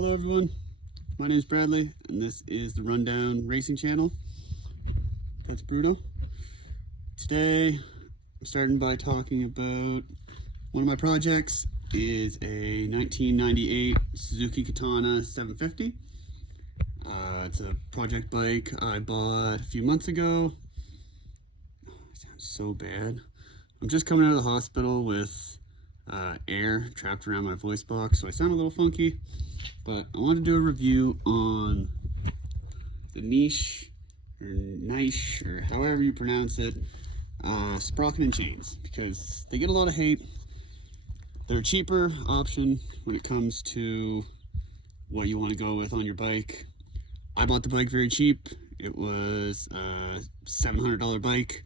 Hello everyone, my name is Bradley and this is the Rundown Racing Channel. That's Bruno. Today I'm starting by talking about one of my projects is a 1998 Suzuki Katana 750. It's a project bike I bought a few months ago. Oh, it sounds so bad. I'm just coming out of the hospital with air trapped around my voice box, so I sound a little funky. But I want to do a review on the niche or however you pronounce it, sprocket and chains, because they get a lot of hate. They're a cheaper option when it comes to what you want to go with on your bike. I bought the bike very cheap. It was a $700 bike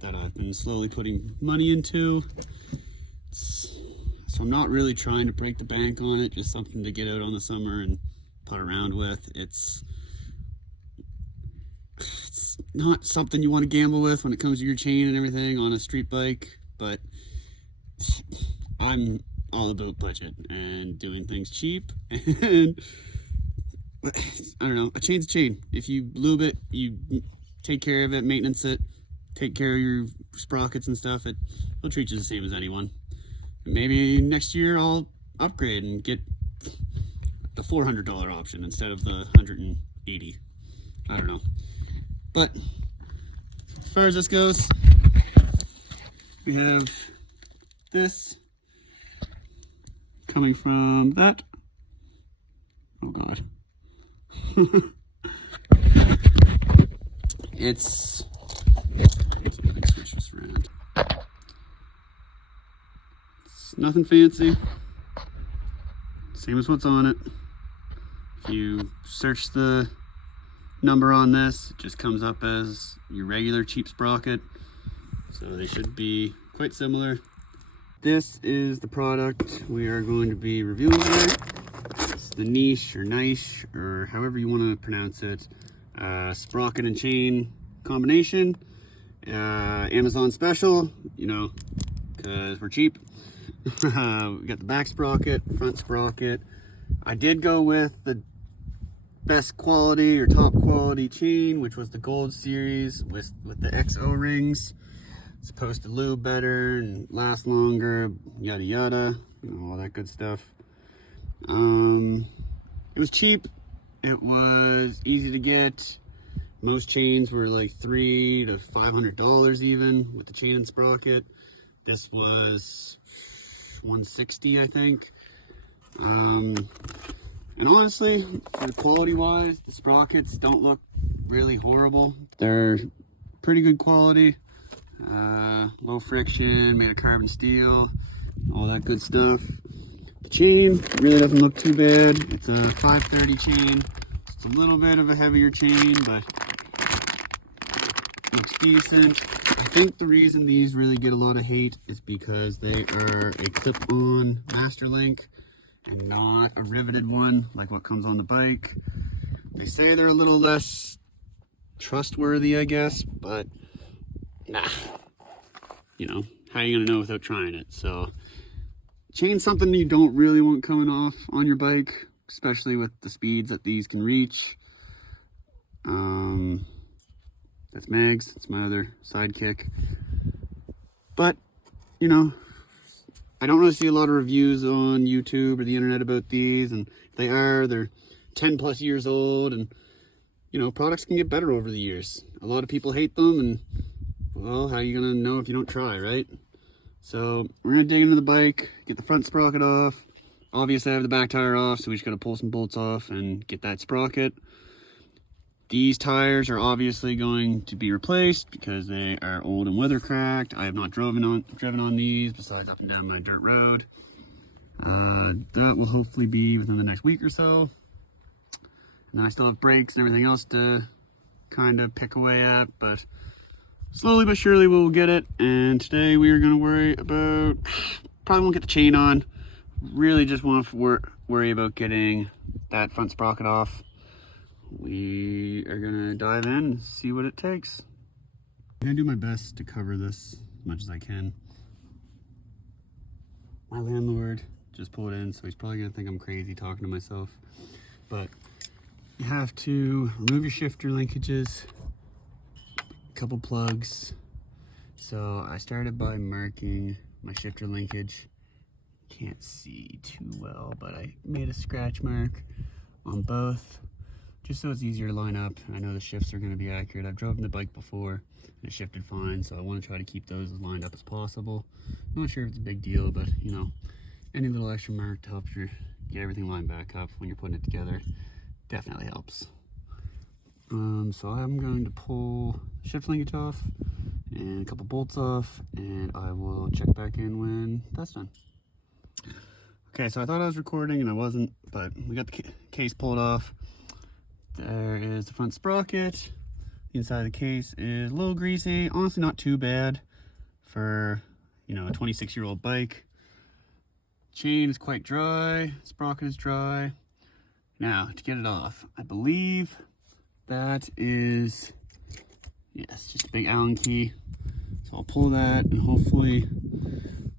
that I've been slowly putting money into. So I'm not really trying to break the bank on it, just something to get out on the summer and putt around with. It's not something you want to gamble with when it comes to your chain and everything on a street bike, but I'm all about budget and doing things cheap. And I don't know, a chain's a chain. If you lube it, you take care of it, maintenance it, take care of your sprockets and stuff, it'll treat you the same as anyone. Maybe next year I'll upgrade and get the $400 option instead of the $180. I don't know. But as far as this goes, we have this coming from that. Oh God. It's switch this around. Nothing fancy, same as what's on it. If you search the number on this, it just comes up as your regular cheap sprocket, so they should be quite similar. This is the product we are going to be reviewing today. It's the niche or however you want to pronounce it, sprocket and chain combination. Amazon special, you know, because we're cheap. We got the back sprocket, front sprocket. I did go with the best quality or top quality chain, which was the gold series with the XO rings. It's supposed to lube better and last longer, yada yada, you know, all that good stuff. It was cheap. It was easy to get. Most chains were like $300 to $500 even with the chain and sprocket. This was $160, I think. And honestly, for quality wise, the sprockets don't look really horrible. They're pretty good quality, low friction, made of carbon steel, all that good stuff. The chain really doesn't look too bad. It's a 530 chain. It's a little bit of a heavier chain, but looks decent. I think the reason these really get a lot of hate is because they are a clip-on master link and not a riveted one like what comes on the bike. They say they're a little less trustworthy, I guess, but nah, you know, how are you gonna know without trying it? So chain's something you don't really want coming off on your bike, especially with the speeds that these can reach. That's Mags, it's my other sidekick. But, you know, I don't really see a lot of reviews on YouTube or the internet about these, and if they are, they're 10 plus years old, and, you know, products can get better over the years. A lot of people hate them, and, well, how are you gonna know if you don't try, right? So, we're gonna dig into the bike, get the front sprocket off. Obviously, I have the back tire off, so we just gotta pull some bolts off and get that sprocket. These tires are obviously going to be replaced because they are old and weather cracked. I have not driven on these besides up and down my dirt road. That will hopefully be within the next week or so. And then I still have brakes and everything else to kind of pick away at, but slowly but surely we'll get it. And today we are going to worry about, probably won't get the chain on. Really just want to worry about getting that front sprocket off. We are gonna dive in and see what it takes. I'm gonna do my best to cover this as much as I can. My landlord just pull it in, so he's probably gonna think I'm crazy talking to myself. But you have to remove your shifter linkages, a couple plugs. So I started by marking my shifter linkage. Can't see too well, but I made a scratch mark on both, just so it's easier to line up. I know the shifts are going to be accurate. I've driven the bike before and it shifted fine, so I want to try to keep those as lined up as possible. I'm not sure if it's a big deal, but you know, any little extra mark to help you get everything lined back up when you're putting it together definitely helps. So I'm going to pull the shift linkage off and a couple bolts off, and I will check back in when that's done. Okay, so I thought I was recording and I wasn't, but we got the case pulled off. There is the front sprocket. The inside of the case is a little greasy. Honestly, not too bad for, you know, a 26-year-old bike. Chain is quite dry. Sprocket is dry. Now, to get it off, I believe that is, yes, just a big Allen key. So I'll pull that, and hopefully,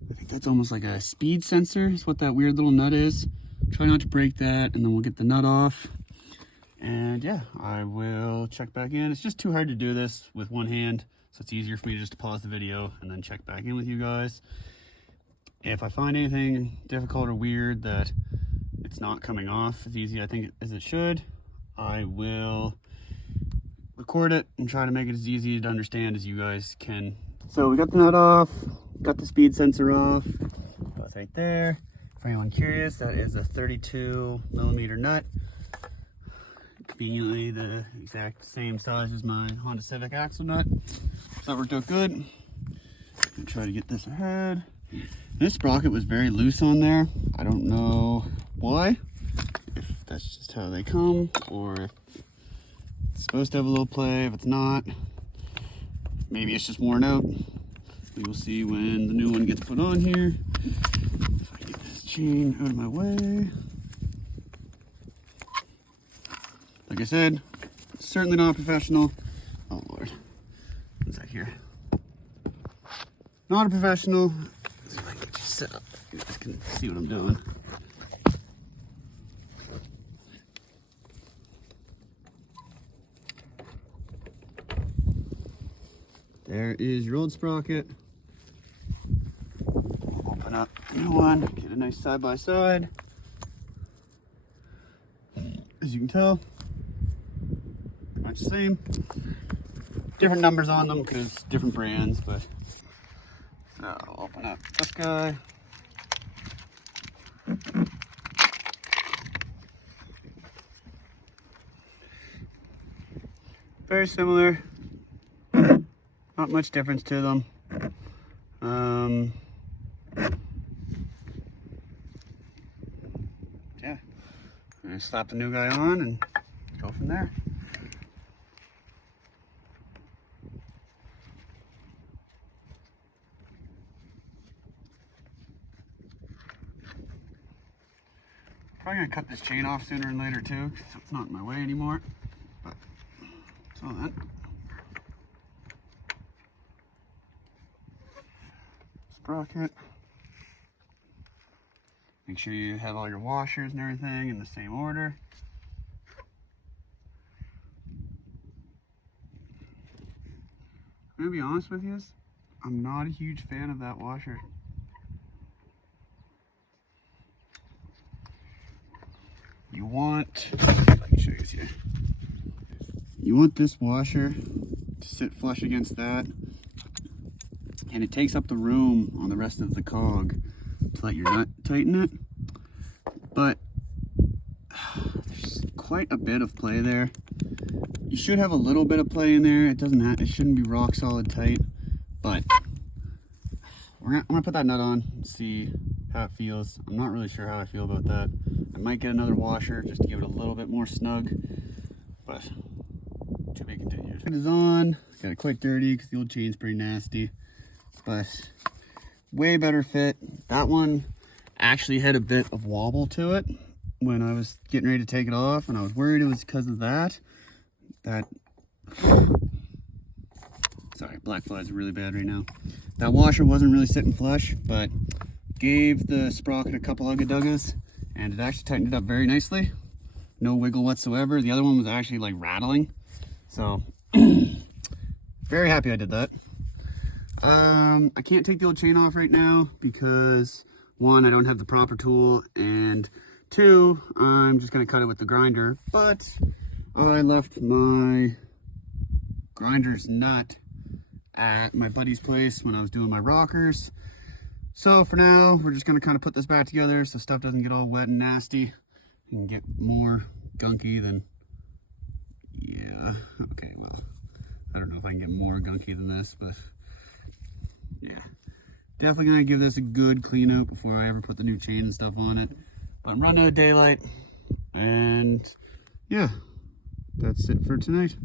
I think that's almost like a speed sensor is what that weird little nut is. Try not to break that, and then we'll get the nut off. And yeah, I will check back in. It's just too hard to do this with one hand, so it's easier for me just to pause the video and then check back in with you guys. If I find anything difficult or weird that it's not coming off as easy I think as it should, I will record it and try to make it as easy to understand as you guys can. So we got the nut off, got the speed sensor off, both right there. For anyone curious, that is a 32mm nut. Conveniently the exact same size as my Honda Civic axle nut. So that worked out good. I'm gonna try to get this ahead. This sprocket was very loose on there. I don't know why, if that's just how they come, or if it's supposed to have a little play. If it's not, maybe it's just worn out. We will see when the new one gets put on here. If I get this chain out of my way. Like I said, certainly not a professional. Oh Lord, one sec here. Not a professional. So I can get you set up. You guys can see what I'm doing. There is your old sprocket. We'll open up the new one, get a nice side by side. As you can tell, pretty much the same. Different numbers on them because different brands, but so I'll open up this guy. Very similar. Not much difference to them. Yeah, I'm gonna slap the new guy on and go from there. Probably gonna cut this chain off sooner and later too, because it's not in my way anymore. But so that. Sprocket. Make sure you have all your washers and everything in the same order. I'm gonna be honest with you, I'm not a huge fan of that washer. You want, if I can show you this here. You want this washer to sit flush against that, and it takes up the room on the rest of the cog to let your nut tighten it. But there's quite a bit of play there. You should have a little bit of play in there. It doesn't have, it shouldn't be rock solid tight, but I'm gonna put that nut on and see how it feels. I'm not really sure how I feel about that. I might get another washer just to give it a little bit more snug, but to be continued. It is on. Got it quite dirty because the old chain's pretty nasty, but way better fit. That one actually had a bit of wobble to it when I was getting ready to take it off, and I was worried it was because of that. Sorry, black flies are really bad right now. That washer wasn't really sitting flush, but gave the sprocket a couple ugga-duggas, and it actually tightened it up very nicely. No wiggle whatsoever. The other one was actually like rattling. So, very happy I did that. I can't take the old chain off right now because, one, I don't have the proper tool, and two, I'm just gonna cut it with the grinder. But I left my grinder's nut at my buddy's place when I was doing my rockers. So for now, we're just gonna kind of put this back together so stuff doesn't get all wet and nasty and get more gunky than, yeah, okay, well, I don't know if I can get more gunky than this, but yeah. Definitely gonna give this a good clean out before I ever put the new chain and stuff on it. But I'm running out of daylight, and yeah, that's it for tonight.